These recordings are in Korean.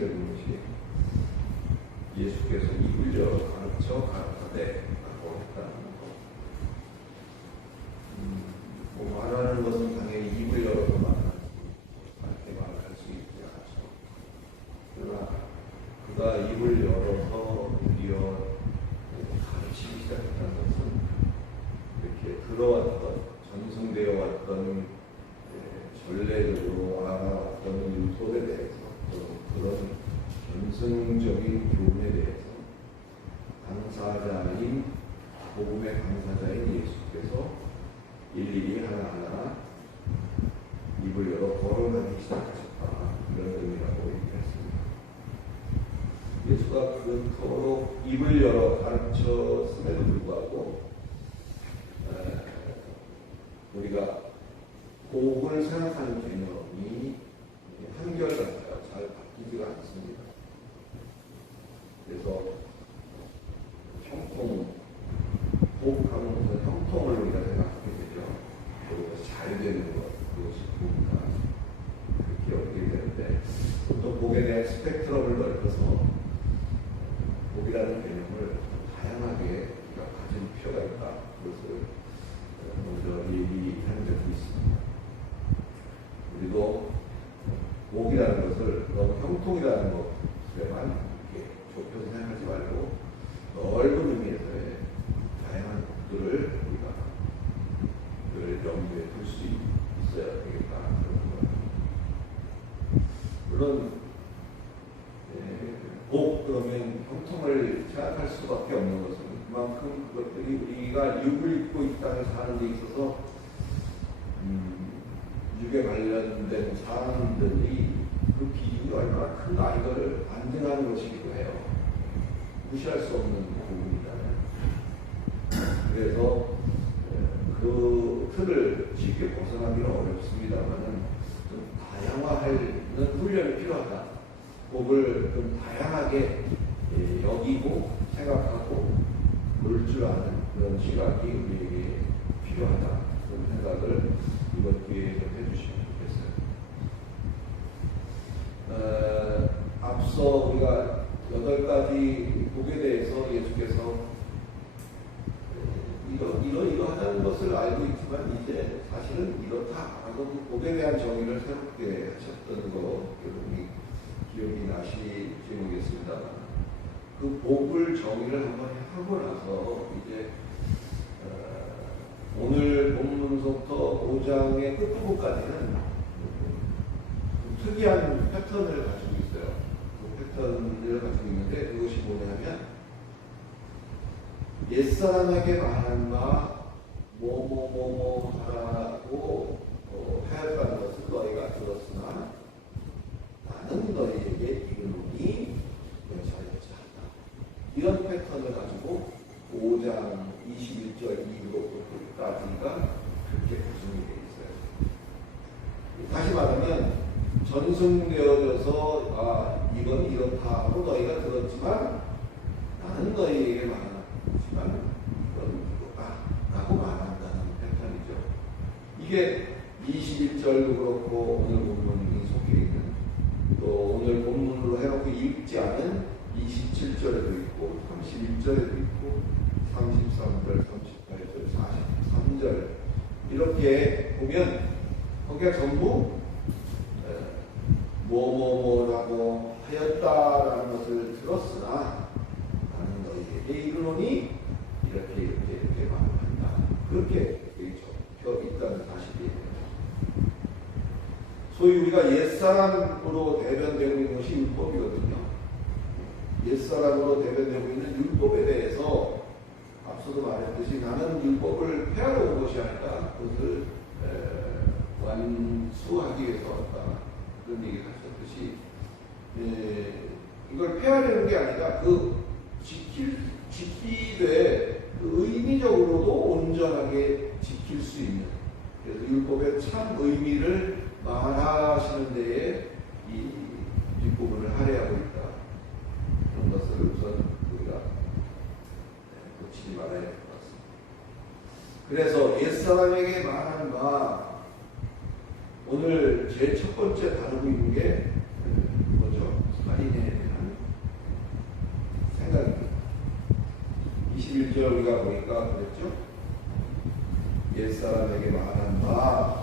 핵심적인 것이 예수께서 입을 열어 가르쳐 가르쳐대 라고 했다는 것. 말하는 것은 당연히 입을 열어서 말할 수 있지 않죠. 그러나 그가 입을 열어서 드디어 가르치기 시작했다는 것은 이렇게 들어왔던, 전승되어 왔던 전례적으로 알아왔던 율법에 대해서 또 그런 전승적인 교훈에 대해서 당사자인, 복음의 당사자인 예수께서 일일이 하나하나 입을 열어 거론하기 시작하셨다. 이런 의미라고 얘기했습니다. 예수가 그토록 입을 열어 가르쳤음에도 불구하고 우리가 복음을 생각하는 개념이 한결같이 잘 바뀌지가 않습니다. 그래서 형통, 복하면 무슨 형통을 우리가 생각하게 되죠. 그것이 잘 되는 것, 그것이 복이다. 그렇게 여기게 되는데, 또 복에 대한 스펙트럼을 넓혀서 복이라는 개념을 다양하게 우리가 가질 필요가 있다. 그것을 먼저 얘기한 적이 있습니다. 우리도 복이라는 것을 너무 형통이라는 것에만 이렇게 좁혀서 생각하지 말고 넓은 의미에서의 다양한 복들을 우리가 늘 염두에 둘 수 있어야 되겠다. 그런 거예요. 물론 복 그러면 형통을 생각할 수밖에 없는 것은 그만큼 그것들이 우리가 육을 입고 이 땅에 사는 데 있어서 육에 관련된 사람들이 그 비중이 얼마나 큰가 이거를 반증하는 것이기도 해요. 무시할 수 없는 부분이잖아요. 그래서 그 틀을 쉽게 벗어나기는 어렵습니다만은 좀 다양화하는 훈련이 필요하다. 복을 좀 다양하게 여기고 생각하고 볼 줄 아는 그런 시각이 우리에게 필요하다. 그런 생각을 이번 기회에 좀 해주시면 좋겠어요. 앞서 우리가 8가지 복에 대해서 예수께서 이러하다는 것을 알고 있지만 이제 사실은 이렇다 하고 그 복에 대한 정의를 새롭게 하셨던 거 여러분이 기억이 나실지 모르겠습니다만 그 복을 정의를 한번 하고 나서 이제 오늘 본문서부터 5장의 끝부분까지는 특이한 패턴을 가지고 있어요. 그 패턴을 가지고 있는데 그것이 뭐냐면 옛사람에게 말한 바 뭐뭐뭐뭐 하라고 하였다는 것을 너희가 들었으나 나는 너희에게 이르노니 여자여자 한다. 이런 패턴을 가지고 5장 21절 이후로까지가 그렇게 구성이 되어 있어요. 다시 말하면 전승되어져서 이건 이렇다 하고 너희가 들었지만 나는 너희에게 말하지만 이건 이거다 라고 말한다는 패턴이죠. 이게 21절도 그렇고 오늘 본문이 속에 있는 또 오늘 본문으로 해놓고 읽지 않은 27절에도 있고 31절에도 있고 33절, 38절, 43절 이렇게 보면 거기가 전부 뭐뭐뭐라고 하였다라는 것을 들었으나 나는 너희에게 이르노니 이렇게 말을 한다. 그렇게 적혀 있다는 사실이에요. 소위 우리가 옛사람으로 대변되고 있는 것이 율법이거든요. 옛사람으로 대변되고 있는 율법에 대해서 앞서도 말했듯이 나는 율법을 폐하러 온 것이 아니라 그것을 완수하기 위해서 왔다. 그런 얘기를 하셨듯이 이걸 폐하려는 게 아니라 그 지키되 그 의미적으로도 온전하게 지킬 수 있는 그래서 율법의 참 의미를 말하시는 데에 이 뒷부분을 할애하고 있다. 그런 것을 우선 우리가 놓치지 말아야 될 것 같습니다. 그래서 옛사람에게 말하는 바 오늘 제일 첫 번째 다루고 있는 게 뭐죠? 살인의 20절 우리가 보니까 그랬죠? 옛사람에게 말한다.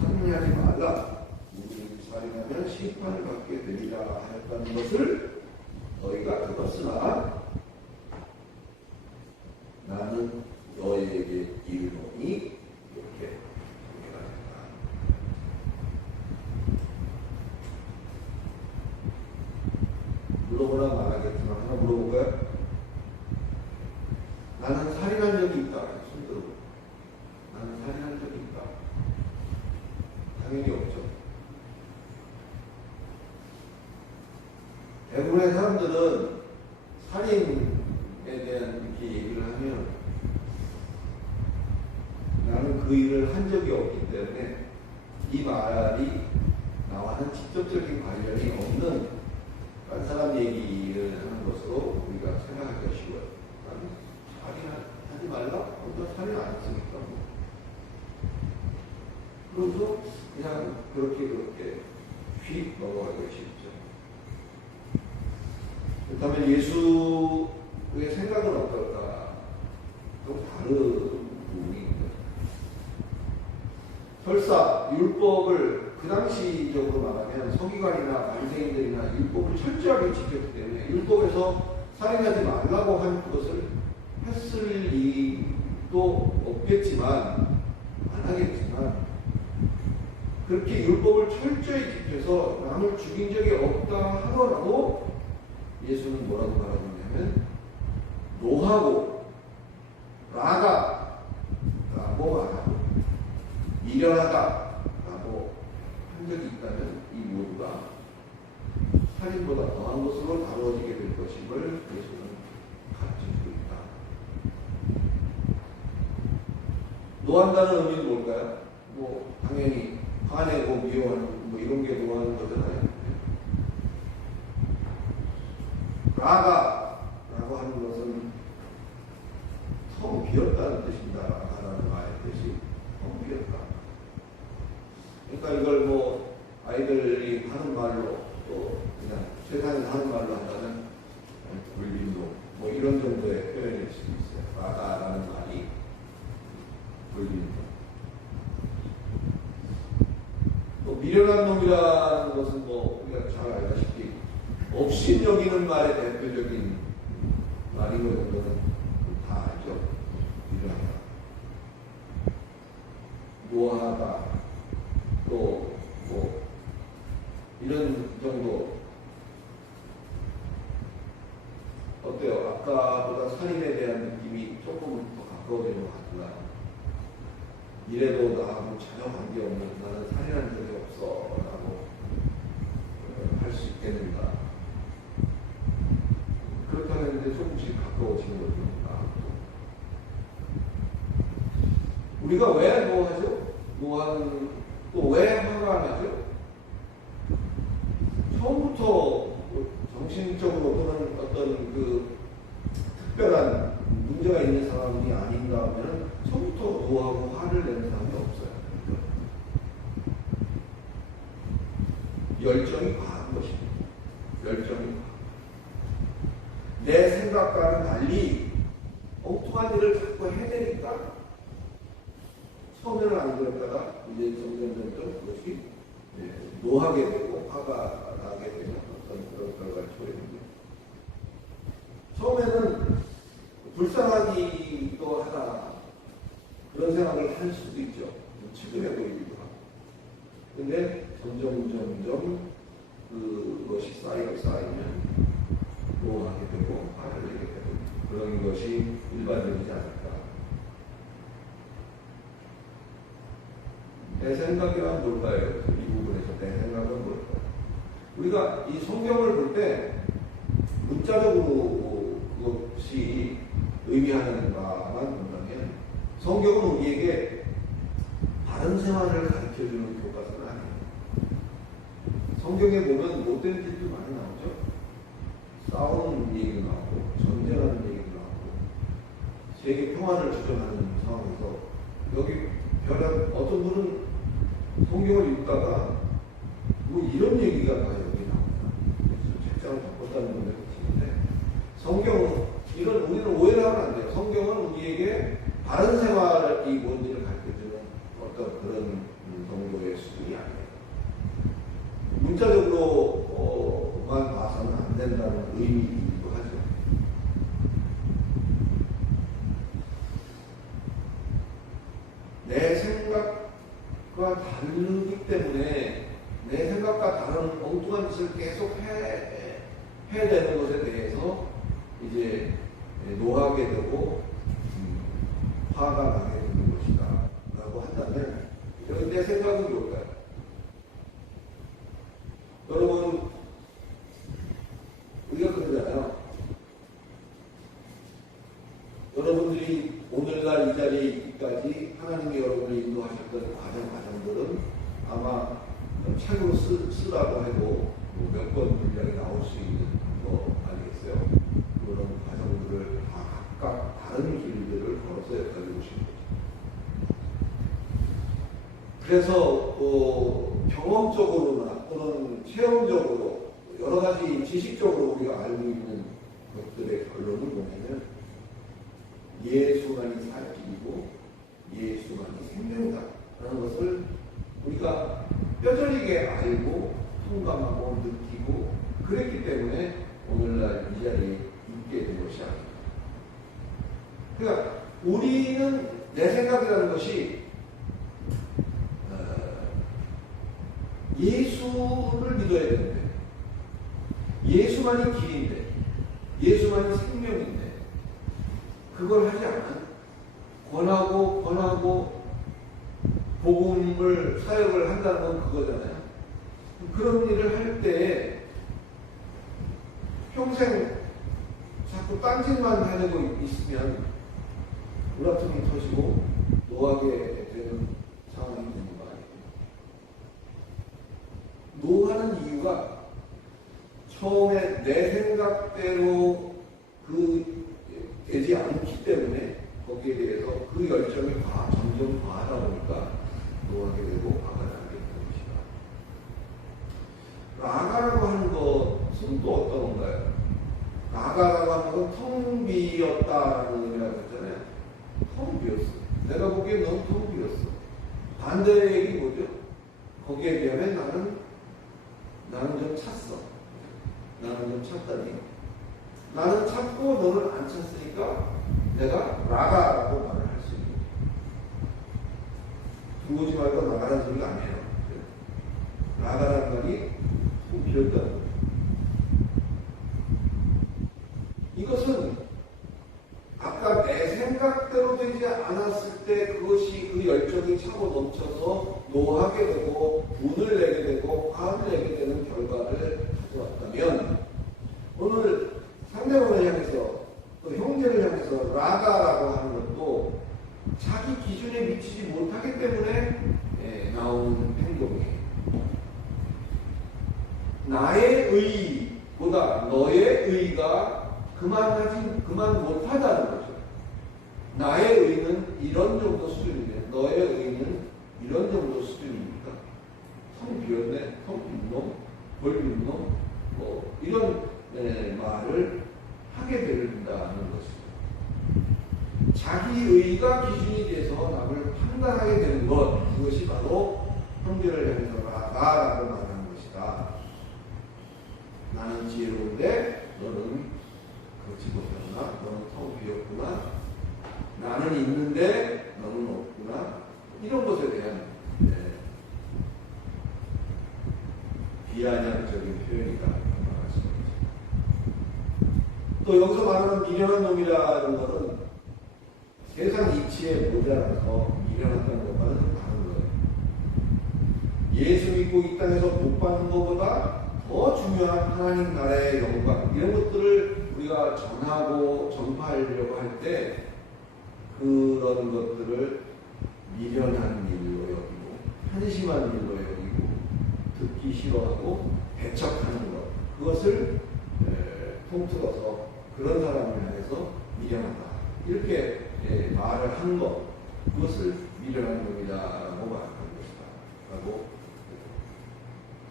살인하지 말라. 우리 살인하면 심판을 받게 되리라 하였다는 것을 너희가 들었으나 나는 너희에게 이르노니 이렇게 얘기합니다. 물어보라 말하겠지만 하나 물어볼까요? 나는 살인한 적이 있다. 손 들어보. 나는 살인한 적이 있다. 당연히 없죠. 대부분의 사람들은 살인에 대한 이렇게 얘기를 하면 나는 그 일을 한 적이 없기 때문에 이 말이 나와는 직접적인 관련이 없는 딴 사람 얘기를 하는 것으로 우리가 생각하기가 쉬워요. 나는 살인하지 말라? 나 살인 안 했으니까 뭐. 그래서 그냥 그렇게 휙 넘어가기가 쉽죠. 그렇다면 예수의 생각은 어떨까? 좀 다른 부분인 거죠. 설사 율법을 그 당시적으로 말하면 서기관이나 바리새인들이나 율법을 철저하게 지켰기 때문에 율법에서 살인하지 말라고 한 것을 했을 일도 없겠지만 안 하겠지만 그렇게 율법을 철저히 지켜서 남을 죽인 적이 없다 하더라도 예수는 뭐라고 말하고 있냐면 노하고 라가 라고 말하고 미련하다 라고 한 적이 있다면 이 모두가 살인보다 더한 것으로 다루어지게 될 것임을 예수는 가르쳐주고 있다. 노한다는 의미는 뭘까요? 뭐 당연히 화내고 미워하는 뭐 이런 게 노하는 거잖아요. 라가 라고 하는 것은 텅 비었다는 뜻입니다. 라가라는 말의 뜻이 텅 비었다. 그러니까 이걸 뭐 아이들이 하는 말로 또 그냥 세상에서 하는 말로 한다면 불림도 뭐 이런 정도의 표현일 수도 있어요. 라가라는 말이 불림도. 또 미련한 놈이라는 것은 뭐 우리가 잘 알다시피 없인 여기는 말의 대표적인 말인 것 정도는 다 알죠. 미련하다, 노하다, 또 뭐 이런 정도. 어때요? 아까보다 살인에 대한 느낌이 조금 더 가까워지는 것 같구나. 이래도 나하고 전혀 관계없는 나는 살인한 적이 없어 라고 할 수 있겠는가. 그렇다면 이제 조금씩 가까워지는 거죠. 우리가 왜 노하죠? 노하는 또 왜 화가 나죠? 처음부터 정신적으로 또는 어떤 그 특별한 문제가 있는 사람이 아닌가 하면 처음부터 노하고 화를 내는 사람이 없어요. 열정이 과한 것입니다. 열정이 과한. 내 생각과는 달리 엉뚱한 일을 자꾸 해내니까 처음에는 안 그랬다가 이제 점점 그것이 노하게 되고 화가 나게 되는 어떤 그런 결과를 초래합니다. 처음에는 불쌍하기도 하다 그런 생각을 할 수도 있죠. 측은해 보이기도 하고. 근데 점점 그것이 쌓이면 노하게 되고 화를 내게 되고 그런 것이 일반적이지 않을까. 내 생각이란 뭘까요? 이 부분에서 내 생각은 뭘까요? 우리가 이 성경을 볼 때 문자적으로 그것이 의미하는 바만 본다면 성경은 우리에게 바른 생활을 가르쳐주는 교과서는 아니에요. 성경에 보면 못된 일도 많이 나오죠. 싸우는 얘기도 나오고 전쟁하는 얘기도 나오고 세계 평화를 주장하는 상황에서 여기 어떤 분은 성경을 읽다가 뭐 이런 얘기가 다 여기 나옵니다. 책장을 바꿨다는 분들 같은데 성경은 이런 우리는 오해를 하면 안 돼요. 성경은 우리에게 바른 생활이 뭔지를 가르쳐주는 어떤 그런 정도의 수준이 아니에요. 문자적으로만 봐서는 안 된다는 의미이기도 하죠. 내 생각과 다르기 때문에 내 생각과 다른 엉뚱한 짓을 계속 해야 되는 것에 대해서 이제 노하게 되고 화가 나게 되는 것이다 라고 한다면 여기 내 생각은 뭘까요? 여러분 우리가 그러잖아요. 여러분들이 오늘날 이 자리에 있기까지 하나님이 여러분을 인도하셨던 과정들은 아마 책으로 쓰라고 해도 몇 권 분량이 나올 수 있는 거 아니겠어요? 그런 과정들을 다 각각 다른 길들을 걸어서 여기까지 오신 거죠. 그래서 경험적으로나 또는 체험적으로 여러 가지 지식적으로 우리가 알고 있는 것들의 결론을 보면은 예수만이 살 길이고 예수만이 생명이다 라는 것을 우리가 뼈저리게 알고 통감하고 느끼고 그랬기 때문에 오늘날 이 자리에 있게 된 것이 아닙니다. 그러니까 우리는 내 생각이라는 것이 예수를 믿어야 되는데 예수만이 길인데 예수만이 생명인데 그걸 하지 않아 권하고 복음을 사역을 한다는 건 그거잖아요. 그런 일을 할 때 평생 자꾸 딴짓만 하려고 있으면 우라통이 터지고 노하게 되는 상황이 되는 거 아니에요. 노하는 이유가 처음에 내 생각대로 되지 않기 때문에 거기에 대해서 그 열정이 점점 과하다 보니까 노하게 되고 화가 나게 되는 것이다. 라가라고 하는 것은 또 어떤 건가요? 라가라고 하는 건 텅 비었다는 의미라고 했잖아요. 텅 비었어. 내가 보기엔 너무 텅 비었어. 반대의 얘기 뭐죠? 거기에 비하면 나는 좀 찼어. 나는 좀 찼다니. 나는 찾고 너는 안 찾으니까 내가 라가라고 말을 할 수 있는 거예요. 들어오지 말고 나가라는 소리가 아니에요. 라가라는 말이 좀 비었다는 거예요. 이것은 아까 내 생각대로 되지 않았을 때 그것이 그 열정이 차고 넘쳐서 노하게 되고 운을 내게 되고 화를 내게 되는 결과를 가져왔다면 오늘 상대방을 향해서 또 형제를 향해서 라가라고 하는 것도 자기 기준에 미치지 못하기 때문에 나오는 행동이에요. 나의 의보다 너의 의가 그만 못하다는 거죠. 나의 의는 이런 정도 수준인데 너의 의는 이런 정도 수준입니까? 텅 비었네, 텅 빈 놈, 벌빈 놈, 뭐 이런 말을 하게 된다는 것입니다. 자기 의가 기준이 돼서 남을 판단하게 되는 것, 그것이 바로 형제를 향해서 라가라고 말하는 것이다. 나는 지혜로운데 너는 그렇지 못하구나. 너는 텅 비었구나. 나는 있는데 너는 없구나. 이런 것에 대한 비아냥적인 표현이다. 또 여기서 말하는 미련한 놈이라는 것은 세상 이치에 모자라서 미련하다는 것과는 다른 거예요. 예수 믿고 이 땅에서 복 받는 것보다 더 중요한 하나님 나라의 영광 이런 것들을 우리가 전하고 전파하려고 할 때 그런 것들을 미련한 일로 여기고 한심한 일로 여기고 듣기 싫어하고 배척하는 것 그것을 통틀어서 그런 사람을 향해서 미련하다 이렇게 말을 하는 것 그것을 미련한 놈이다라고 말하는 것이다 라고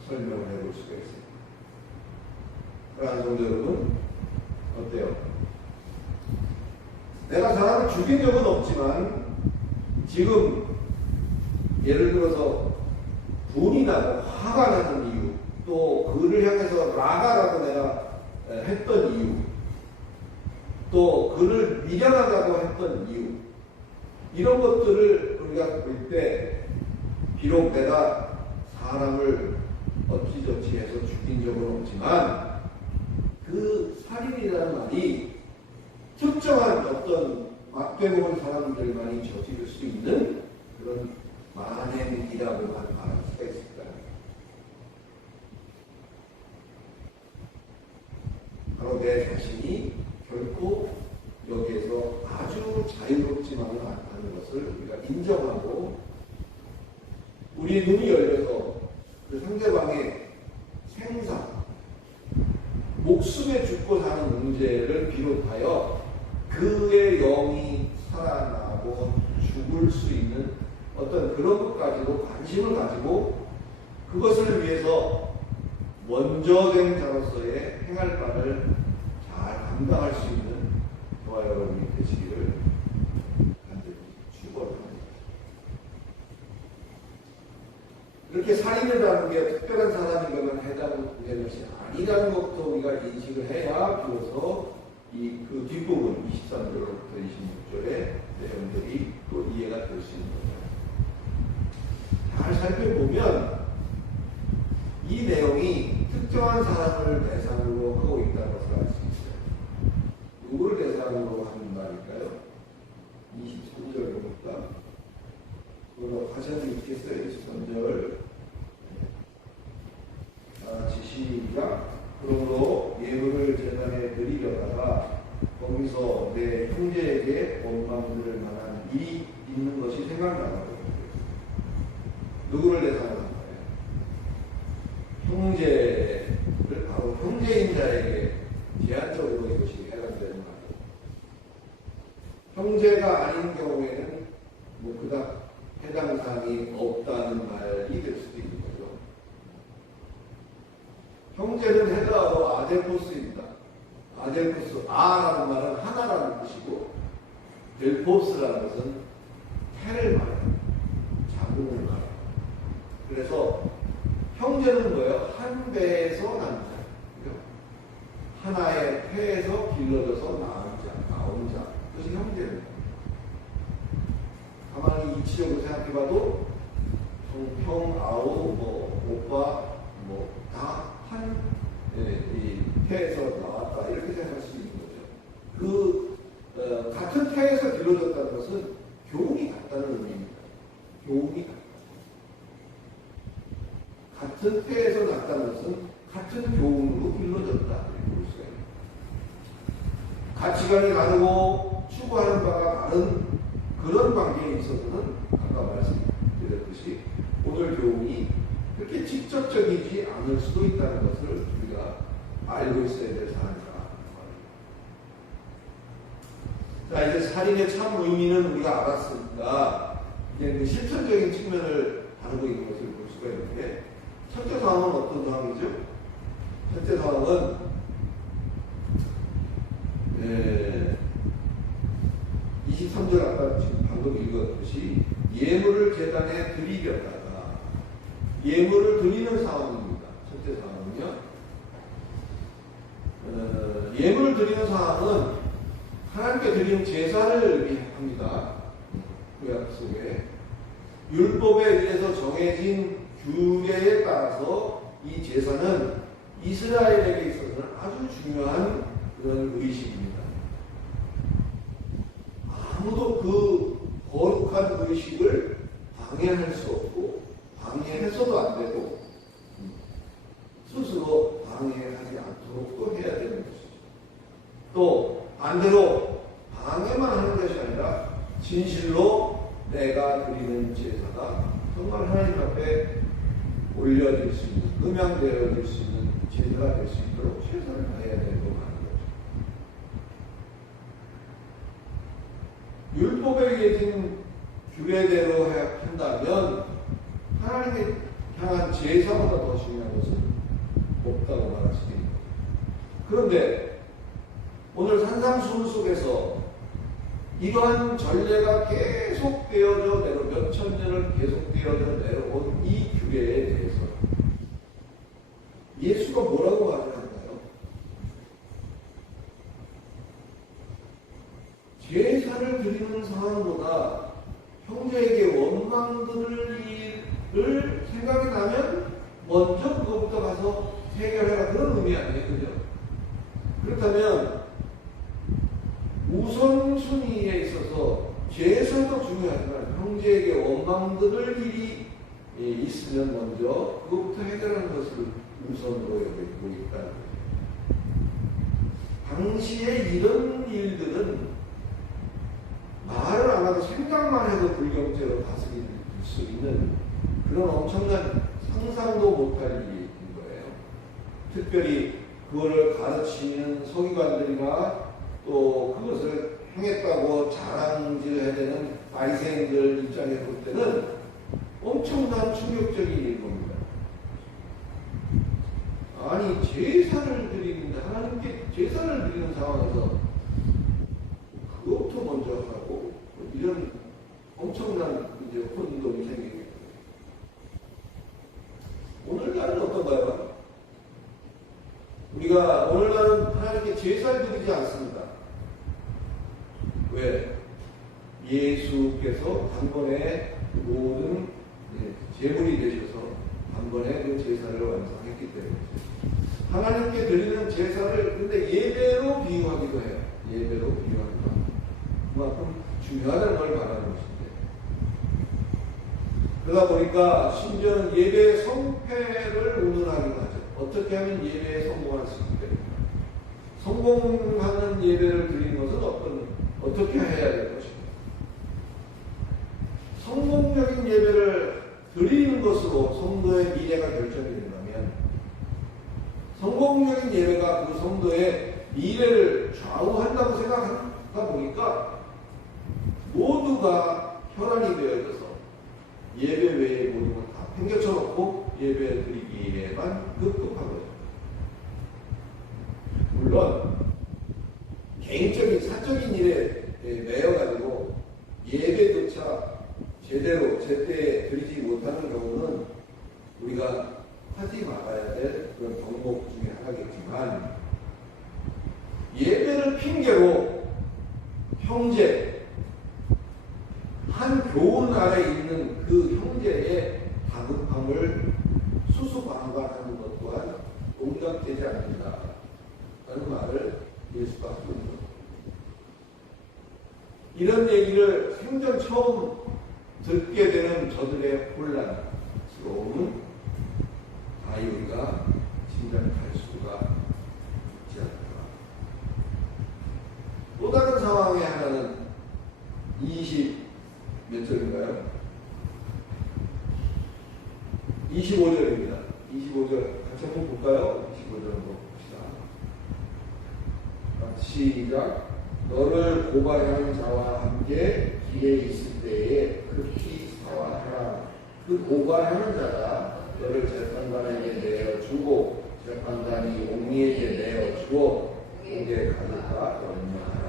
설명을 해볼 수가 있습니다. 그러나 성도 여러분 어때요? 내가 사람을 죽인 적은 없지만 지금 예를 들어서 분이 나고 화가 나는 이유, 또 그를 향해서 라가라고 내가 했던 이유, 또 그를 미련하다고 했던 이유, 이런 것들을 우리가 볼 때 비록 내가 사람을 어찌저찌 해서 죽인 적은 없지만 그 살인이라는 말이 특정한 어떤 막대고온 사람들만이 저지를 수 있는 그런 만행이라고 말할 수가 있습니다. 바로 내 자신이 결코 여기에서 아주 자유롭지만은 않다는 것을 우리가 인정하고 우리의 눈이 열려서 그 상대방의 생사, 목숨에 죽고 사는 문제를 비롯하여 그의 영이 살아나고 죽을 수 있는 어떤 그런 것까지도 관심을 가지고 그것을 위해서 원저된 자로서의 행할 바를 잘 감당할 수 있는 저와 여러분이 되시기를 간절히 축원합니다. 이렇게 살인을 하는 게 특별한 사람에게만 해당되는 것이 아니라는 것도 우리가 인식을 해야 비로소 그 뒷부분 23절부터 26절의 내용들이 또 이해가 될 수 있는 거죠. 잘 살펴보면 이 내용이 특정한 사람을 대상으로 하고 있다는 것을 알 수 있어요. 누구를 대상으로 하는 말일까요? 23절에 보니까 그걸로 가셔도 있겠어요. 23절 시작. 그러므로 예물을 제단에 드리려다가 거기서 내 형제에게 원망 들을 만한 일이 있는 것이 생각나거든요. 누구를 대상으로 한 거예요? 형제를 바로 형제인 자에게 제한적으로 이것이 해당되는 말이에요. 형제가 아닌 경우에는 뭐 그닥 해당 사항이 없다는 말이 될 수도 있는 거죠. 형제는 헬라어로 아델포스입니다. 아델포스, 아라는 말은 하나라는 뜻이고 델포스라는 것은 태를 말해요. 자궁을 말해요. 그래서 형제는 뭐예요? 한 배에서 난 자. 하나의 태에서 길러져서 나온 자. 그것이 형제입니다. 가만히 이치적으로 생각해봐도 형, 아우, 오빠, 다 이 태에서 나왔다 이렇게 생각할 수 있는 거죠. 같은 태에서 길러졌다는 것은 교훈이 같다는 의미입니다. 교훈이 같은 태에서 났다는 것은 같은 교훈으로 길러졌다 이렇게 볼 수가 있습니다. 가치관이 다르고 추구하는 바가 다른 그런 관계에 있어서는 아까 말씀드렸듯이 오늘 교훈이 그렇게 직접적이지 않을 수도 있다는 것을 우리가 알고 있어야 될 사안이다. 자, 이제 살인의 참 의미는 우리가 알았으니까 이제 그 실천적인 측면을 다루고 있는 것을 볼 수가 있는데 첫째 상황은 어떤 상황이죠? 첫째 상황은 23절 아까 지금 방금 읽었듯이 예물을 제단에 드리려다가 예물을 드리는 상황입니다. 첫째 상황은요. 예물을 드리는 상황은 하나님께 드리는 제사를 의미합니다. 구약 속에 율법에 의해서 정해진 규례에 따라서 이 제사는 이스라엘에게 있어서는 아주 중요한 그런 의식입니다. 아무도 그 거룩한 의식을 방해할 수 없고 방해해서도 안 되고 스스로 방해하지 않도록 또 해야 되는 것이죠. 또 반대로 방해만 하는 것이 아니라 진실로 내가 드리는 제사가 정말 하나님 앞에 올려질 수 있는, 음양되어질 수 있는 제사가 될 수 있도록 최선을 다해야 되는 하는 거죠. 율법에 의해진 규례대로 한다면 하나님께 향한 제사보다 더 중요한 것은 없다고 말할 수 있는 거죠. 그런데 오늘 산상수훈 속에서 이러한 전례가 계속되어져 내려 몇천 년을 계속되어져 내려온 이 규례에 대해서 예수가 뭐라고 말을 할까요? 제사를 드리는 상황보다 형제에게 원망들을 생각이 나면 먼저 그것부터 가서 해결해라, 그런 의미 아니에요, 그죠? 그렇다면 우선순위에 있어서 제사도 중요하지만 형제에게 원망들을 일이 있으면 먼저 그것부터 해결하는 것을 우선으로 여기고 있다는 거예요. 당시에 이런 일들은 말을 안 하고 생각만 해도 불경죄로 다스릴 수 있는 그런 엄청난 상상도 못할 일인 거예요. 특별히 그거를 가르치는 서기관들이나 또 그것을 행했다고 자랑질해야 되는 바리새인들 입장에 볼 때는 엄청난 충격적인 일인 겁니다. 아니, 제사를 드리는데, 하나님께 제사를 드리는 상황에서 그것부터 먼저 하고 이런 엄청난 이제 혼돈이 생기겠죠. 오늘날은 어떤가요? 우리가 오늘날은 하나님께 제사를 드리지 않습니다. 왜? 예수께서 단번에 모든 제물이 되셔서 단번에 그 제사를 완성했기 때문이죠. 하나님께 드리는 제사를 근데 예배로 비유하기도 해요. 예배로 비유하기도 합니다. 그만큼 중요하다는 걸 말하는 것인데, 그러다 보니까 심지어는 예배의 성패를 의논하기도 하죠. 어떻게 하면 예배에 성공할 수 있을까? 성공하는 예배를 드리는 것은 어떻게 해야 될 것인가? 성공적인 예배를 드리는 것으로 성도의 미래가 결정이 된다면, 성공적인 예배가 그 성도의 미래를 좌우한다고 생각하다 보니까 모두가 혈안이 되어져서 예배 외의 모든 걸 다 팽개쳐 놓고 예배 드리기에만 급급하거든요. 물론 개인적인 사적인 일에 매여가지고 예배조차 제대로 제때 드리지 못하는 경우는 우리가 하지 말아야 될 그런 덕목 중에 하나겠지만, 예배를 핑계로 형제, 한 교훈 아래 있는 그 형제의 다급함을 수수방관하는 것 또한 용납되지 않는다 라는 말을 예수가 하고 있는 겁니다. 이런 얘기를 생전 처음 듣게 되는 저들의 혼란스러움은 다 우리가 짐작할 수가 있지 않을까. 또 다른 상황의 하나는 몇 절인가요? 25절입니다. 25절 같이 한번 볼까요? 25절 한번 봅시다. 시작. 너를 고발하는 자와 함께 길에 있을 때에 급히 사와하라. 그 고발하는 자가 너를 재판관에게 내어주고 재판관이 옹리에게 내어주고 공개 가져다 연명하라.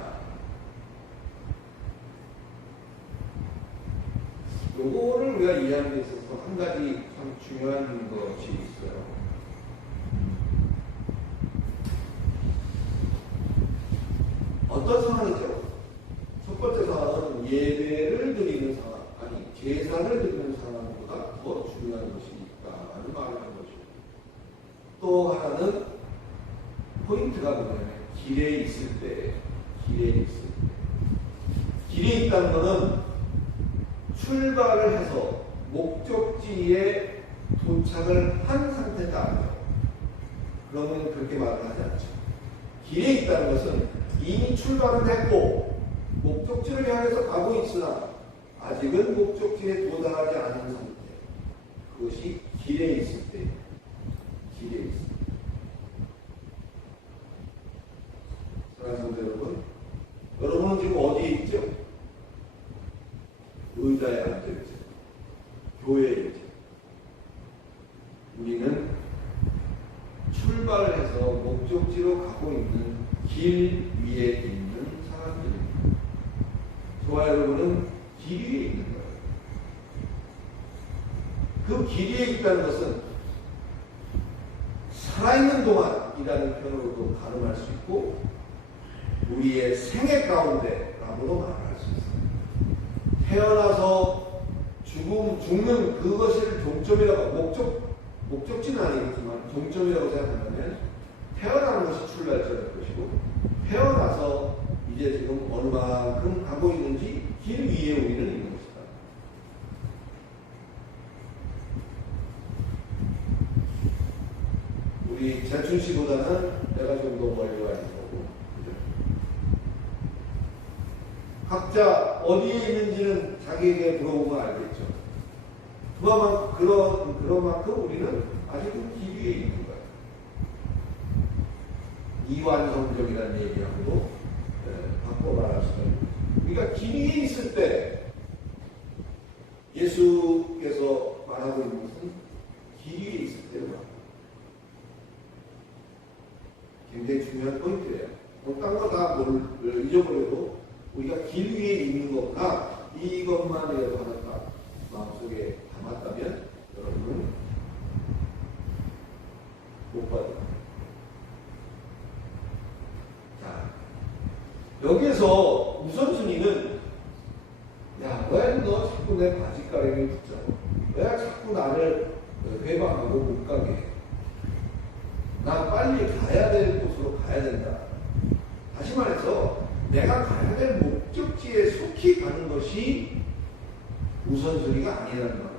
요거를 우리가 이해하는 데 있어서 한 가지 참 중요한 것이 있어요. 어떤 상황이죠? 첫 번째 상황은 예배를 드리는 상황, 아니 제사를 드리는 상황보다 더 중요한 것이 있다는 말을 하는 거죠. 또 하나는 포인트가 뭐냐면 길에 있을 때, 길에 있다는 것은 출발을 해서 목적지에 도착을 한 상태가 아니에요. 그러면 그렇게 말을 하지 않죠. 길에 있다는 것은 이미 출발은 했고 목적지를 향해서 가고 있으나 아직은 목적지에 도달하지 않은 상태. 그것이 길에 있을 때. 사랑하는 성도 여러분, 여러분은 지금 어디에 있죠? 의자에 앉아있죠. 교회에 있죠. 우리는 출발을 해서 목적지로 가고 있는 길 위에 있는 사람들입니다. 저와 여러분은 길 위에 있는 거예요. 그 길 위에 있다는 것은 살아있는 동안이라는 표현으로도 가름할 수 있고 우리의 생애 가운데라고도 말할 수 있어요. 태어나서 죽는 그것을 종점이라고 목적지는 아니겠지만 종점이라고 생각한다면 태어나는 것이 출발점일 것이고 태어나서 이제 지금 어느 만큼 가고 있는지 길 위에 우리는 있는 것이다. 우리 재춘 씨보다는 내가 좀 더 멀리 와 있는 거고 각자 어디에 있는지는 자기에게 물어보면 알겠죠. 그런 만큼 우리는 아직은 길 위에 있는 거예요. 이완성적이라는 얘기하고도 바꿔 말할 수가 있고 우리가 길 위에 있을 때 예수께서 말하고 있는 것은 길 위에 있을 때로 굉장히 중요한 포인트예요. 딴 거 다 잊어버려도 우리가 길 위에 있는 거구나 이것만이라도 하나 딱 마음속에 담았다면 여러분은 못 받아요. 자, 여기에서 우선순위는 야, 왜 너 자꾸 내 바지가랑이를 붙잡아? 왜 자꾸 나를 회방하고 못 가게 해? 나 빨리 가야 될 곳으로 가야 된다. 다시 말해서 내가 가야 될 목적지에 속히 가는 것이 우선순위가 아니라는 거예요.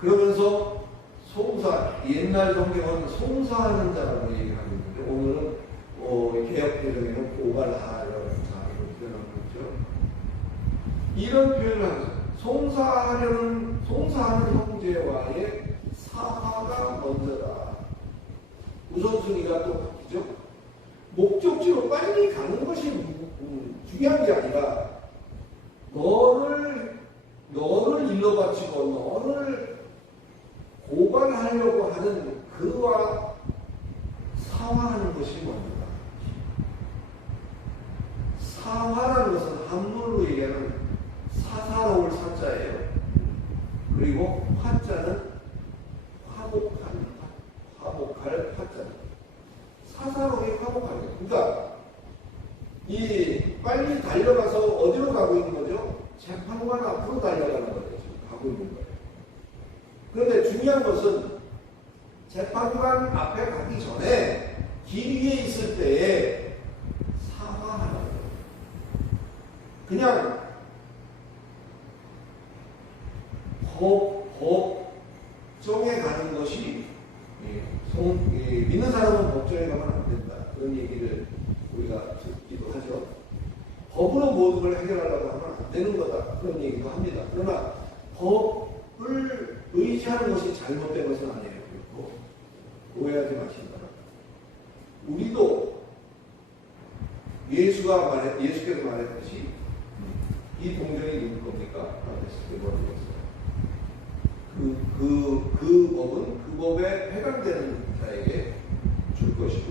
그러면서 옛날 성경은 송사하는 자라고 얘기하고 있는데 오늘은 개혁개정에는 고발하라고 표현하고 있죠. 이런 표현을 하면서 송사하는 형제와의 사화가 먼저다. 우선순위가 또 바뀌죠. 목적지로 빨리 가는 것이 중요한 게 아니라 너를 일러 바치고 너를 고발하려고 하는 그와 사화하는 것이 먼저다. 사화라는 것은 한문으로 얘기하는 사사로울 사자예요. 그리고 화자는 화목할 화자입니다. 사사로이 화목하는 거예요. 그러니까 빨리 달려가서 어디로 가고 있는 거죠? 재판관 앞으로 달려가는 거죠. 지금 가고 있는 거예요. 그런데 중요한 것은 재판관 앞에 가기 전에 길 위에 있을 때에 사과하는 거예요. 그냥 법정에 가는 것이 믿는 사람은 법정에 가면 안 된다. 그런 얘기를 우리가 듣기도 하죠. 법으로 모든 걸 해결하려고 하면 안 되는 거다. 그런 얘기도 합니다. 그러나 법을 의지하는 것이 잘못된 것은 아니에요. 그리고 오해하지 마시기 바랍니다. 우리도 예수께서 말했듯이 이 동정이 누굴 겁니까? 했을 때 모르겠어요. 그 법은 그 법에 해당되는 자에게 줄 것이고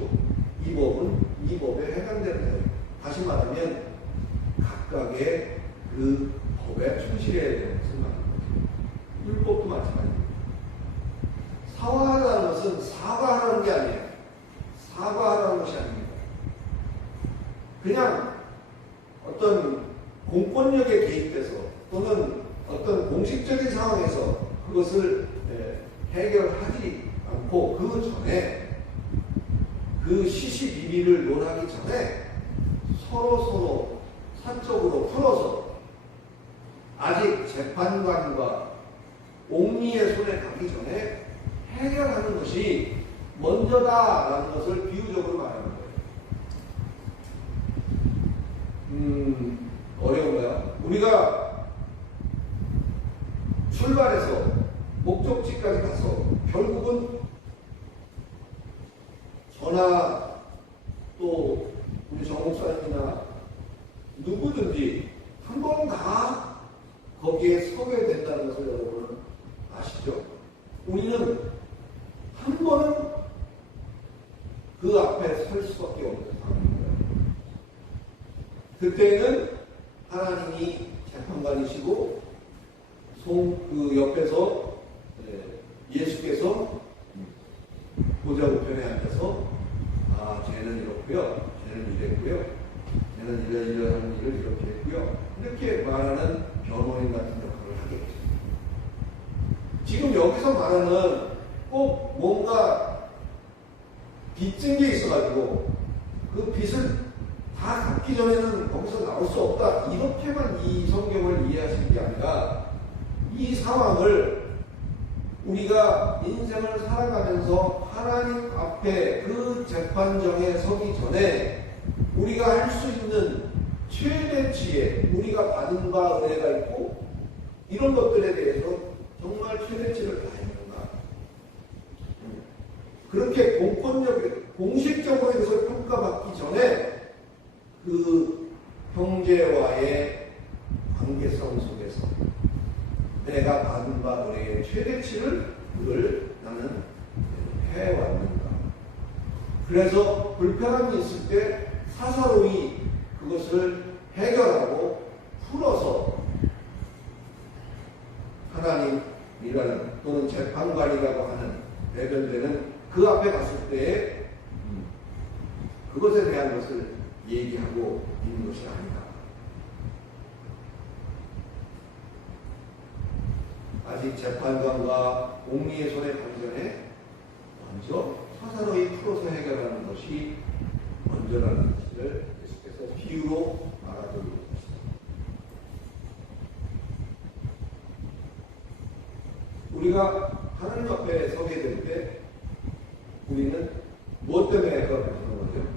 이 법은 이 법에 해당되는 자에게 다시 말하면 각각의 그 법에 충실해야 되는 것을 말하는 거죠. 율법도 마찬가지입니다. 사과하라는 것은 사과하라는 게 아니에요. 사과하라는 것이 아닙니다. 그냥 어떤 공권력에 개입돼서 또는 어떤 공식적인 상황에서 그것을 해결하지 않고 그 전에 그 시시비비를 논하기 전에 서로 사적으로 풀어서 아직 재판관과 옥리의 손에 가기 전에 해결하는 것이 먼저다라는 것을 비유적으로 말하는 거예요. 어려운가요? 우리가 출발해서 목적지까지 가서 결국은 저나 또 우리 정 목사님이나 누구든지 한 번 다 거기에 서게 된다는 것을 여러분은 아시죠? 우리는 한 번은 그 앞에 설 수밖에 없는 상황입니다. 그때는 하나님이 재판관이시고 그 옆에서 예수께서 보좌 우편에 앉아서 쟤는 이렇고요, 쟤는 이랬고요, 쟤는 이러한 일을 이렇게 했고요, 이렇게 말하는 변호인 같은 역할을 하겠죠. 지금 여기서 말하는 꼭 뭔가 빚진 게 있어가지고 그 빚을 다 갚기 전에는 거기서 나올 수 없다, 이렇게만 이 성경을 이해하시는 게 아니라 이 상황을 우리가 인생을 살아가면서 하나님 앞에 그 재판정에 서기 전에 우리가 할 수 있는 최대치의 우리가 받은 바 은혜가 있고 이런 것들에 대해서 정말 최대치를 다했는가, 그렇게 공식적으로 이것을 평가받기 전에 그 형제와의 관계성 속에서 내가 받은 바 은혜의 최대치를 나는 해왔는가. 그래서 불편함이 있을 때 사사로이 그것을 해결하고 풀어서 하나님이라는 또는 재판관이라고 하는 대변되는 그 앞에 갔을 때에 그것에 대한 것을 얘기하고 있는 것이 아닌가. 아직 재판관과 공리의 손에 가기 전에 먼저 사사로이 풀어서 해결하는 것이 먼저라는 것을 계속해서 비유로 말하고 있는 것입니다. 우리가 하나님 앞에 서게 될 때 우리는 무엇 때문에 그 앞에 서는 거죠?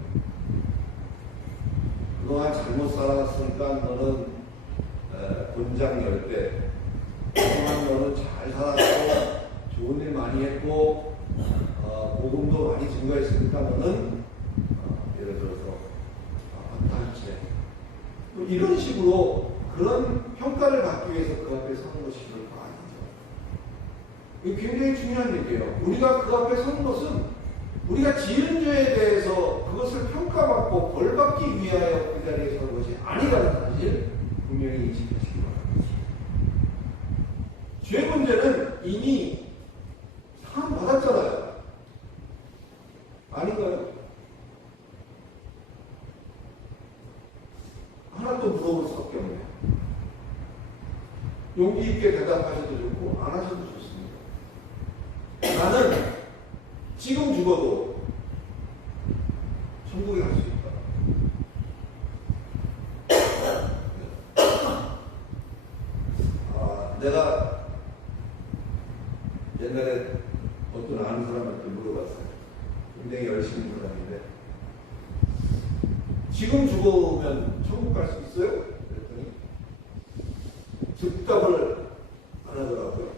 그동안 잘못 살아왔으니까 너는 곤장 열대, 그동안 너는 잘 살았고 좋은 일 많이 했고 복음도 많이 증거했으니까 너는 예를 들어서 아파트 한 채 이런 식으로 그런 평가를 받기 위해서 그 앞에 서는 것이 결코 아니죠. 이게 굉장히 중요한 얘기예요. 우리가 그 앞에 서는 것은 우리가 지은 죄에 대해서 그것을 평가받고 벌받기 위하여 그 자리에 서는 것이 아니라는 사실 분명히 인식하시기 바랍니다. 죄 문제는 이미 상 받았잖아요. 아닌가요? 하나 또 물어볼 수밖에 없네요. 용기 있게 대답하셔도 좋고 안 하셔도 좋습니다. 나는 지금 죽어도 천국에 갈 수 있다. 내가 옛날에 어떤 아는 사람한테 물어봤어요. 굉장히 열심히 살았는데 지금 죽으면 천국 갈 수 있어요? 그랬더니 즉답을 안 하더라고요.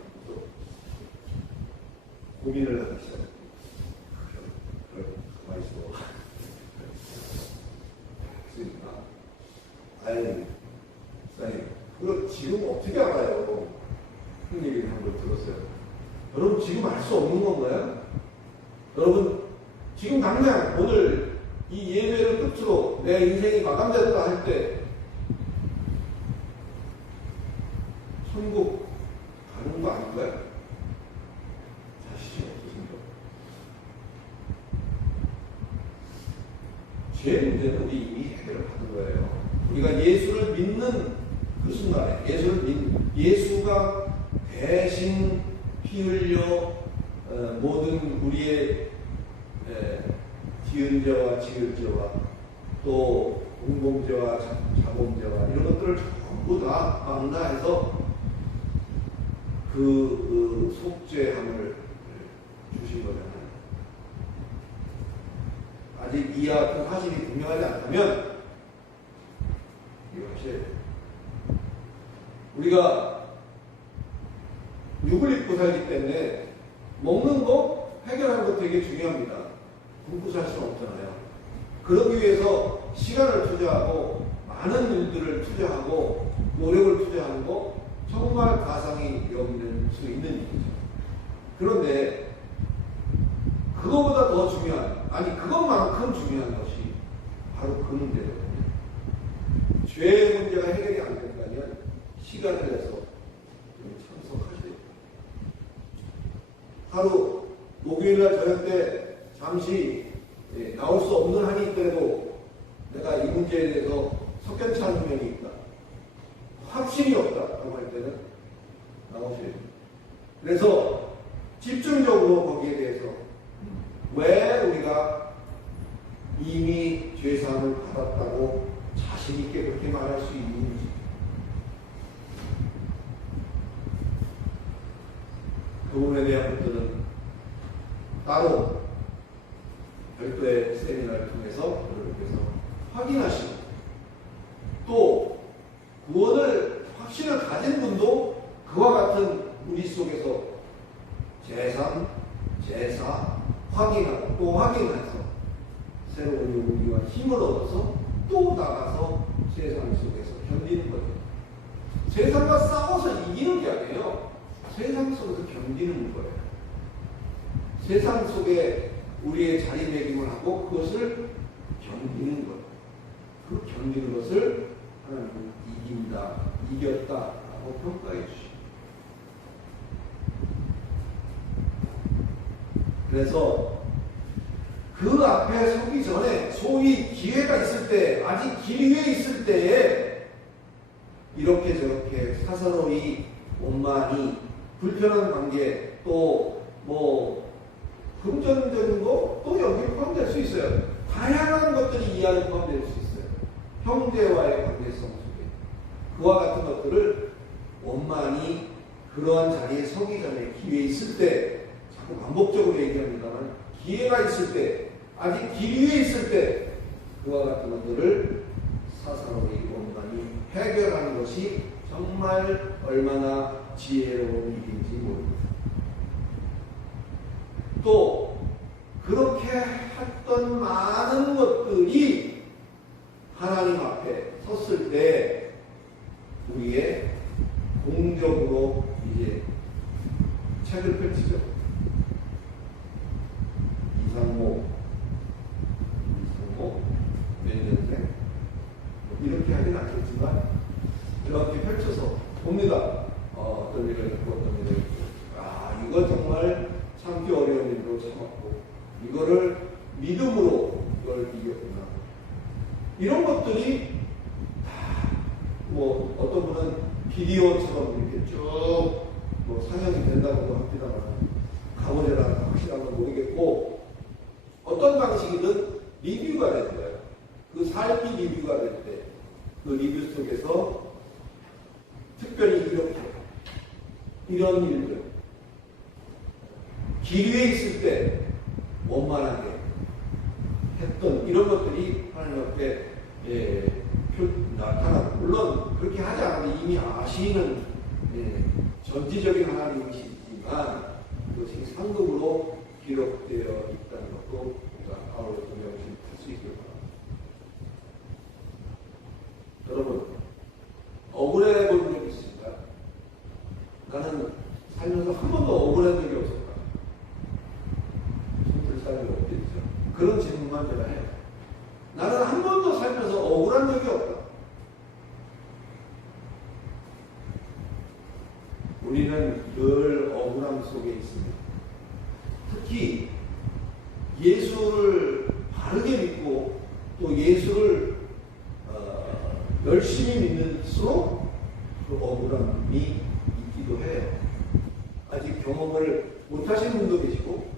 고민을 하기 시작했어요. 가만히 있어. 아이, 사장님, 그거 지금 어떻게 알아요? 그 얘기를 한 걸 들었어요. 여러분, 지금 알 수 없는 건가요? 여러분, 지금 당장 오늘 이 예배를 끝으로 내 인생이 마감됐다 할 때 천국 가는 거 아닌가요? 자신이 없으신가? 죄 문제는 우리 이미 해결을 받은 거예요. 우리가 예수를 믿는 그 순간에 예수가 대신 피 흘려 모든 우리의 지은 죄와 지을 죄와 또 공범죄와 자범죄와 이런 것들을 전부 다 망라해서 그 속죄함을 주신 거잖아요. 아직 이와 같은 사실이 분명하지 않다면 이거 하셔야 돼요. 우리가 육을 입고 살기 때문에 먹는 거 해결하는 거 되게 중요합니다. 굶고 살 수는 없잖아요. 그러기 위해서 시간을 투자하고 많은 일들을 투자하고 노력을 투자하는 거 정말 가상이 여기는 수 있는 일이죠. 그런데 그거보다 더 중요한, 아니 그것만큼 중요한 것이 바로 그 문제거든요. 죄의 문제가 해결이 안 된다면 시간을 내서 참석하셔야 돼요. 하루 목요일날 저녁 때 잠시 나올 수 없는 한이 있더라도 내가 이 문제에 대해서 석연치 않은 면이 있다, 확신이 없다라고 할 때는 나오셔야 돼요. 그래서 집중적으로 거기에 대해서 왜 우리가 이미 죄사함을 받았다고 자신 있게 그렇게 말할 수 있는지, 그 부분에 대한 것들은 따로 별도의 세미나를 통해서 여러분께서 확인하시고, 또 구원을 확신을 가진 분도 그와 같은 우리 속에서 제3, 제사 확인하고 또 확인해서 새로운 용기와 힘을 얻어서 또 나가서 세상 속에서 견디는 거예요. 세상과 싸워서 이기는 게 아니에요. 세상 속에서 견디는 거예요. 세상 속에 우리의 자리매김을 하고 그것을 견디는 거예요. 그 견디는 것을 하나님은 이긴다, 이겼다라고 평가해 주시고, 그래서 그 앞에 서기 전에 소위 기회가 있을 때, 아직 길 위에 있을 때에 이렇게 저렇게 사사로이 원만히 불편한 관계, 또 뭐 금전적인 거 또 여기에 포함될 수 있어요. 다양한 것들이 이 안에 포함될 수 있어요. 형제와의 관계성 속에 그와 같은 것들을 원만히 그러한 자리에 서기 전에 기회 있을 때, 자꾸 반복적으로 얘기합니다만 기회가 있을 때, 아직 길 위에 있을 때 그와 같은 것들을 사사로이 원만히 해결하는 것이 정말 얼마나 지혜로운 일인지 모릅니다. 또 그렇게 했던 많은 것들이 하나님 앞에 섰을 때 우리의 공적으로 이제 책을 펼치죠. 이상모 몇 년생 이렇게 하진 않겠지만 이렇게 펼쳐서 봅니다. 어떤 일을 했고 어떤 일을 했고, 이거 정말 참기 어려운 일로 참았고 이거를 믿음으로 이걸 이겼구나. 이런 것들이 다 뭐 어떤 분은 비디오처럼 이렇게 쭉 뭐 상영이 된다고도 합니다만 가보자라는 확실한 건 모르겠고, 어떤 방식이든 리뷰가 될 거예요. 그 삶이 리뷰가 될 때 그 리뷰 속에서 특별히 이렇게 이런 일들, 길 위에 있을 때 원만하게 했던 이런 것들이 하나님 앞에 나타나고, 물론 그렇게 하지 않아도 이미 아시는 전지적인 하나님이시지만 그것이 상급으로 기록되어 있다는 것도 우리가 바울의 동역을 할 수 있을 겁니다. 여러분, 억울해 본 적 있습니까? 나는 살면서 한 번도 억울한 적이 없었다. 손들 사람이 없겠죠. 그런 질문만 제가 해요. 나는 한 번도 살면서 억울한 적이 없다. 우리는 늘 억울함 속에 있습니다. 특히 예수를 바르게 믿고 또 예수를 열심히 믿을수록 그 억울함이 있기도 해요. 아직 경험을 못하시는 분도 계시고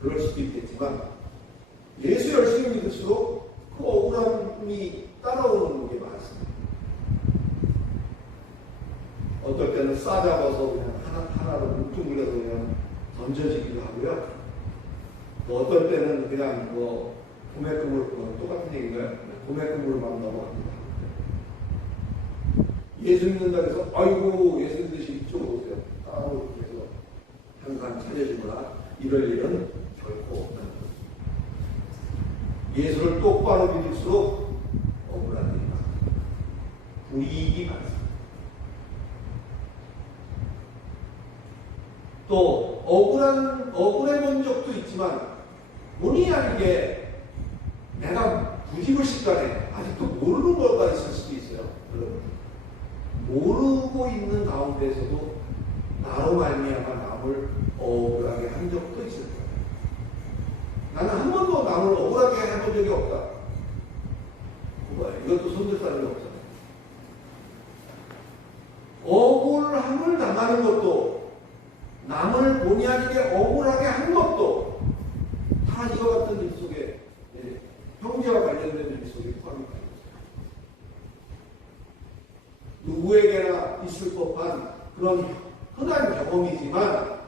그럴 수도 있겠지만, 예수 열심히 믿을수록 그 억울함이 따라오는 게 많습니다. 어떨 때는 싸잡아서 그냥 하나로 뭉뚱그려서 그냥 던져지기도 하고요. 또 어떨 때는 그냥 뭐 도매금을, 똑같은 얘기인가요? 도매금을 막 넘어갑니다. 예수 믿는다 해서 아이고 예수 믿으시 이쪽으로 오세요. 따로 해서 항상 차려주거나 이럴 일은 결코 없는 것. 예수를 똑바로 믿을수록 억울한 일이 많습니다. 불이익이 많습니다. 또 억울해 본 적도 있지만 본의 아니게 내가 부지불식간에 아직도 모르는 걸까 있을 수도 있어요. 여러분. 모르고 있는 가운데서도 나로 말미암아 남을 억울하게 한 적도 있을 거예요. 나는 한 번도 남을 억울하게 해본 적이 없다. 이것도 손들 사람이 없잖아요. 억울함을 당하는 것도 남을 본의 아니게 억울하게 한 것도 다 이와 같은 일 속에 형제와 관련된 일 속에 포함이 되어 있어요. 누구에게나 있을 법한 그런 흔한 경험이지만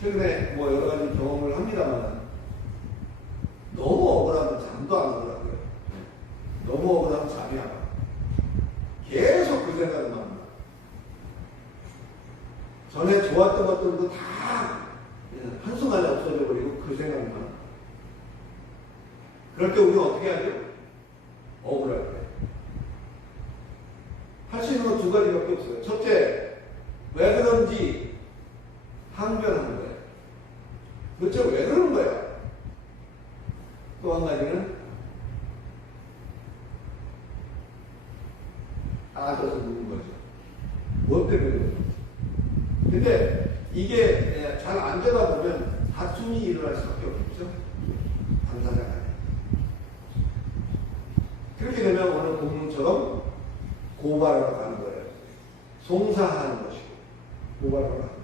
최근에 뭐 여러 가지 경험을 합니다만 너무 억울하면 잠도 안 오더라고요. 너무 억울하면 잠이 안 와요. 계속 그 생각이 납니다. 전에 좋았던 것들도 다 한순간에 없어져 버리고 그 생각만. 그럴 때 우리는 어떻게 하죠? 억울할 때. 할 수 있는 건 두 가지밖에 없어요. 첫째, 왜 그런지 항변하는 거예요. 도대체 왜 그러는 거야? 또 한 가지는 따져서 묻는 거죠. 뭐 때문에 그러는지. 근데 이게 잘 안 되다 보면 다툼이 일어날 수밖에 없겠죠. 당사자 간에. 그렇게 되면 오늘 본문처럼 고발하러 가는 거예요. 송사하는 것이고 고발하러 가는 거예요.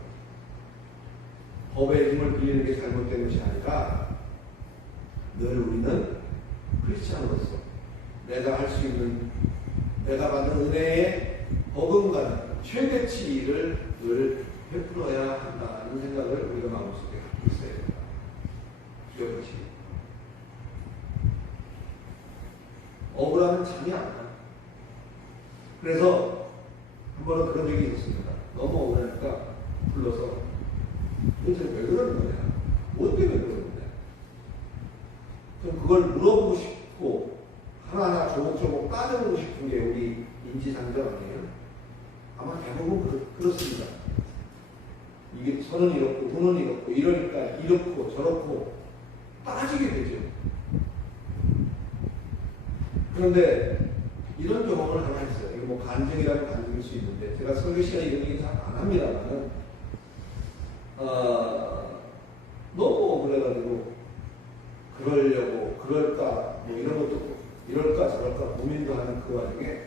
법의 힘을 빌리는 게 잘못된 것이 아니라 늘 우리는 크리스찬으로서 내가 할 수 있는 내가 받는 은혜의 버금가는 최대치를 늘 베풀어야 한다는 생각을 우리가 마음속에 갖고 있어야 된다. 기억하시기. 억울하면 잠이 안 나. 그래서 한 번은 그런 적이 있었습니다. 너무 억울하니까 불러서 도대체 왜 그러는 거냐? 뭐 때문에 그러는 거냐? 좀 그걸 물어보고 싶고 하나하나 조목조목 따져보고 싶은 게 우리 인지상정 아니에요? 아마 대부분 그렇습니다. 이게 선은 이렇고 분은 이렇고 이러니까 이렇고 저렇고 따지게 되죠. 그런데 이런 경험을 하나 했어요. 이거 뭐 간증이라면 간증일 수 있는데 제가 설교 시간에 이런 얘기 잘 안 합니다만은 너무 억울해가지고 그러려고 그럴까 뭐 이런 것도 이럴까 저럴까 고민도 하는 그 와중에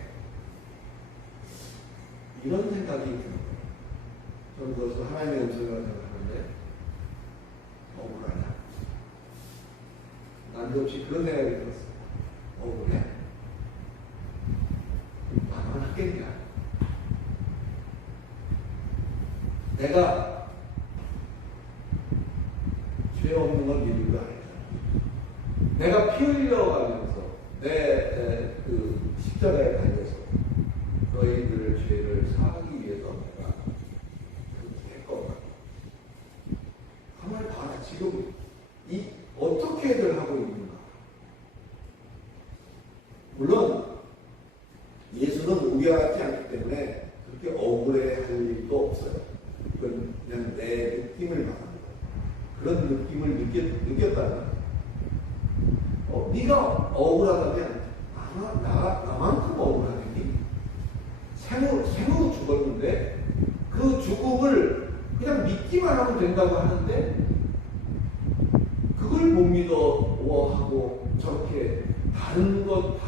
이런 생각이 드는 거예요. 저는 그것을 하나님의 음성이라고 생각하는데 억울하냐? 난데없이 그런 생각이 들었어요. 억울해? 나만 하겠냐? 내가 죄 없는 걸 믿는 거 아니야. 내가 피 흘려가면서 내 그 십자가에 달려서 너희들의 죄를 사하기 위해서 내가 그렇게 했거든. 가만히 봐라. 지금 어떻게들 하고 있는가. 물론 예수는 우리와 같지 않기 때문에 그렇게 억울해할 일도 없어요. 그건 그냥 내 느낌을 말합니다. 그런 느낌을 느꼈다면 네가 억울하다면 나만큼 억울하겠니? 생으로 죽었는데 그 죽음을 그냥 믿기만 하면 된다고 하는데 그걸 못 믿어하고 저렇게 다른 것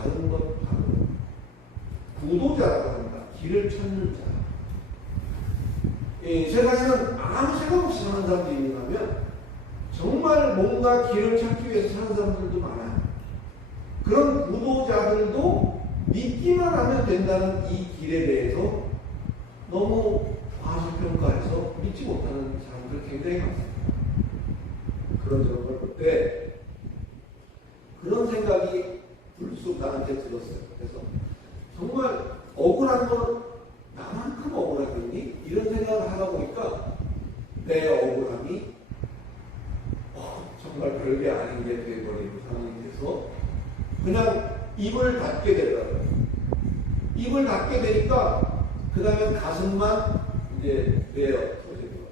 구도자라고 합니다. 길을 찾는 자. 세상에는 아무 생각 없이 사는 사람들이 있는가면 정말 뭔가 길을 찾기 위해서 사는 사람들도 많아요. 그런 구도자들도 믿기만 하면 된다는 이 길에 대해서 너무 과소평가해서 믿지 못하는 사람들 굉장히 많습니다. 그런 점을 볼 때 그런 생각이 불쑥 나한테 들었어요. 그래서 정말 억울한 건 나만큼 억울하겠니? 이런 생각을 하다 보니까 내 억울함이 정말 별게 아닌 게 되어버리는 상황이 돼서 그냥 입을 닫게 되더라고요. 입을 닫게 되니까 그 다음에 가슴만 이제 내어 터지는 거예요.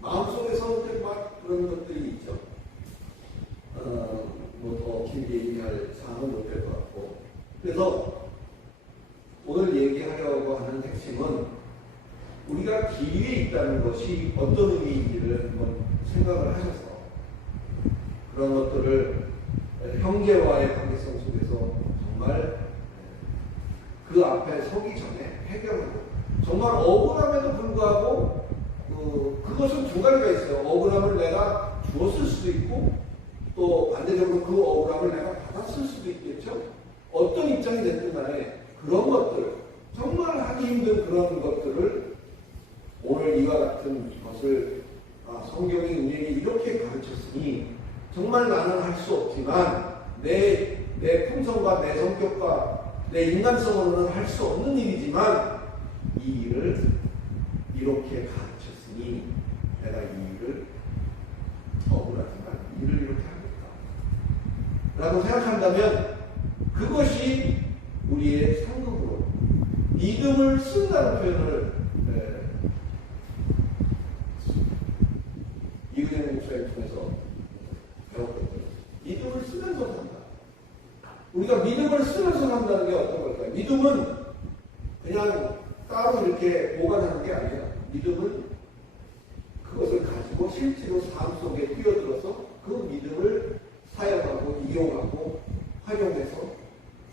마음속에서 막 그런 것들이 있죠. 그것이 어떤 의미인지를 한번 생각을 하셔서 그런 것들을 형제와의 관계성 속에서 정말 그 앞에 서기 전에 해결하고, 정말 억울함에도 불구하고 그것은 두 가지가 있어요. 억울함을 내가 주었을 수도 있고 또 반대적으로 그 억울함을 내가 받았을 수도 있겠죠. 어떤 입장이 됐든 간에 그런 것들, 정말 하기 힘든 그런 것들을 오늘 이와 같은 것을 성경이 우리에게 이렇게 가르쳤으니 정말 나는 할 수 없지만 내 품성과 내 성격과 내 인간성으로는 할 수 없는 일이지만 이 일을 이렇게 가르쳤으니 내가 이 일을 억울하지만 이 일을 이렇게 하겠다 라고 생각한다면 그것이 우리의 상급으로 믿음을 쓴다는 표현을 이근영 목사님 통해서 배웠거든요. 믿음을 쓰면서 산다. 우리가 믿음을 쓰면서 산다는 게 어떤 걸까요? 믿음은 그냥 따로 이렇게 보관하는 게 아니라 믿음은 그것을 가지고 실제로 삶 속에 뛰어들어서 그 믿음을 사용하고 이용하고 활용해서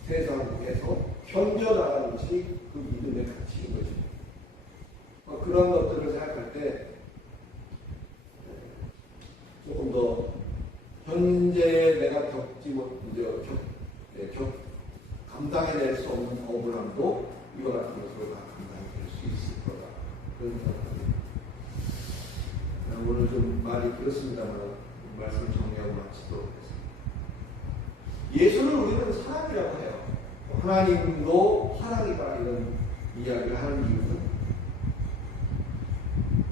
세상에서 견뎌나가는 것이 그 믿음의 가치인 거죠. 그런 것들을 생각할 때 조금 더 현재 내가 감당해낼 수 없는 억울함도 이와 같은 것으로 다 감당될 수 있을 거다. 그런 생각입니다. 오늘 좀 말이 길었습니다만 말씀을 정리하고 마치도록 하겠습니다. 예수를 우리는 사랑이라고 해요. 하나님도 사랑이다 이런 이야기를 하는 이유는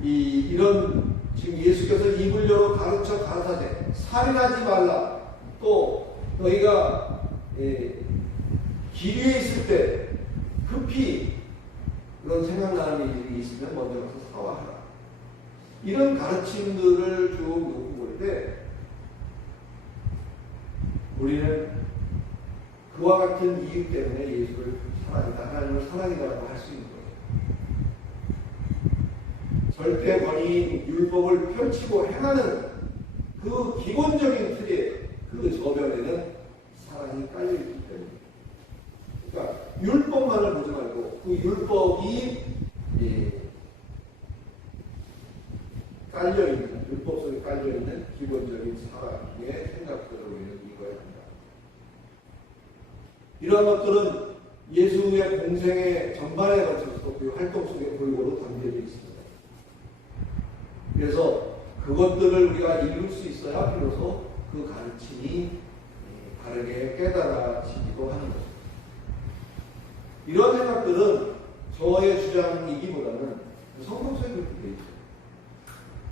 이런 지금 예수께서 입을 열어 가르쳐 가라사대 살인하지 말라. 또 너희가 길 위에 있을 때 급히 그런 생각나는 일이 있으면 먼저 가서 사과하라. 이런 가르침들을 쭉 놓고 볼 때 우리는 그와 같은 이유 때문에 예수를 사랑이다, 하나님을 사랑이라고 할 수 있는 거예요. 절대 권위인 율법을 펼치고 행하는 그 기본적인 틀에 그 저변에는 사랑이 깔려있기 때문에, 그러니까 율법만을 보지 말고 그 율법이 깔려있는, 율법 속에 깔려있는 기본적인 사랑의 생각들을 우리는 이거야 한다. 이러한 것들은 예수의 공생의 전반에 걸쳐서 그 활동 속에 골고루 담겨져 있습니다. 그래서 그것들을 우리가 이룰 수 있어야 비로소 그 가르침이 바르게 깨달아지기도 하는 것입니다. 이런 생각들은 저의 주장이기보다는 성경서에 그렇게 되어 있죠.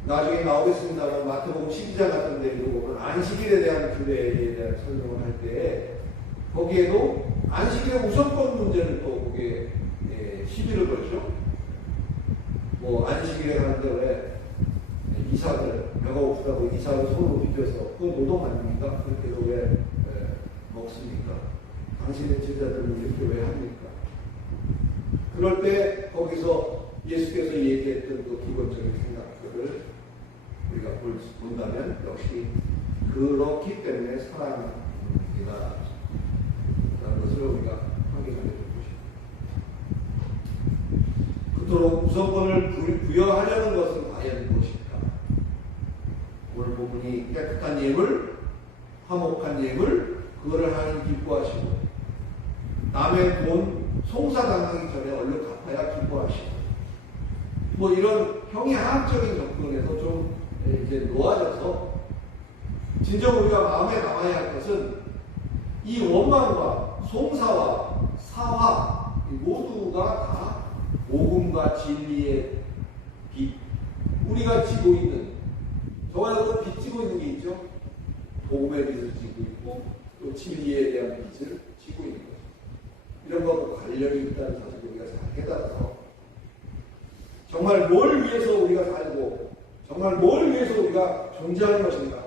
나중에 나오겠습니다만 마태복음 12장 같은 데 보면 안식일에 대한 규례에 대한 설명을 할 때 거기에도 안식일의 우선권 문제를 또 거기에 시비를 걸죠. 뭐 안식일에 가는데 왜 이삭을 배가 고프다고 이삭을 손으로 비벼서 그건 노동 아닙니까? 그렇게도 왜 먹습니까? 당신의 제자들은 이렇게 왜 합니까? 그럴 때 거기서 예수께서 얘기했던 그 기본적인 생각들을 우리가 본다면 역시 그렇기 때문에 사랑이다 라는 것을 우리가 확인하게 될 것입니다. 그토록 우선권을 부여하려는 것은 과연 무엇일까? 오늘 부분이 깨끗한 예물, 화목한 예물, 그거를 하나님 기뻐하시고 남의 돈 송사당하기 전에 얼른 갚아야 기뻐하시고 뭐 이런 형이학적인 접근에서 좀 이제 놓아져서 진정 우리가 마음에 담아야 할 것은 이 원망과 송사와 사화 모두가 다 복음과 진리의 빛, 우리가 지고 있는, 저와도 빛 지고 있는 게 있죠. 복음의 빛을 지고 있고 또 진리에 대한 빛을 지고 있는 거죠. 이런 것과 관련이 있다는 사실을 우리가 잘 깨달아서 정말 뭘 위해서 우리가 살고 정말 뭘 위해서 우리가 존재하는 것인가,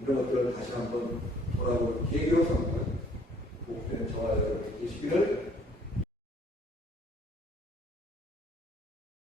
이런 것들을 다시 한번 돌아볼 계기로 삼고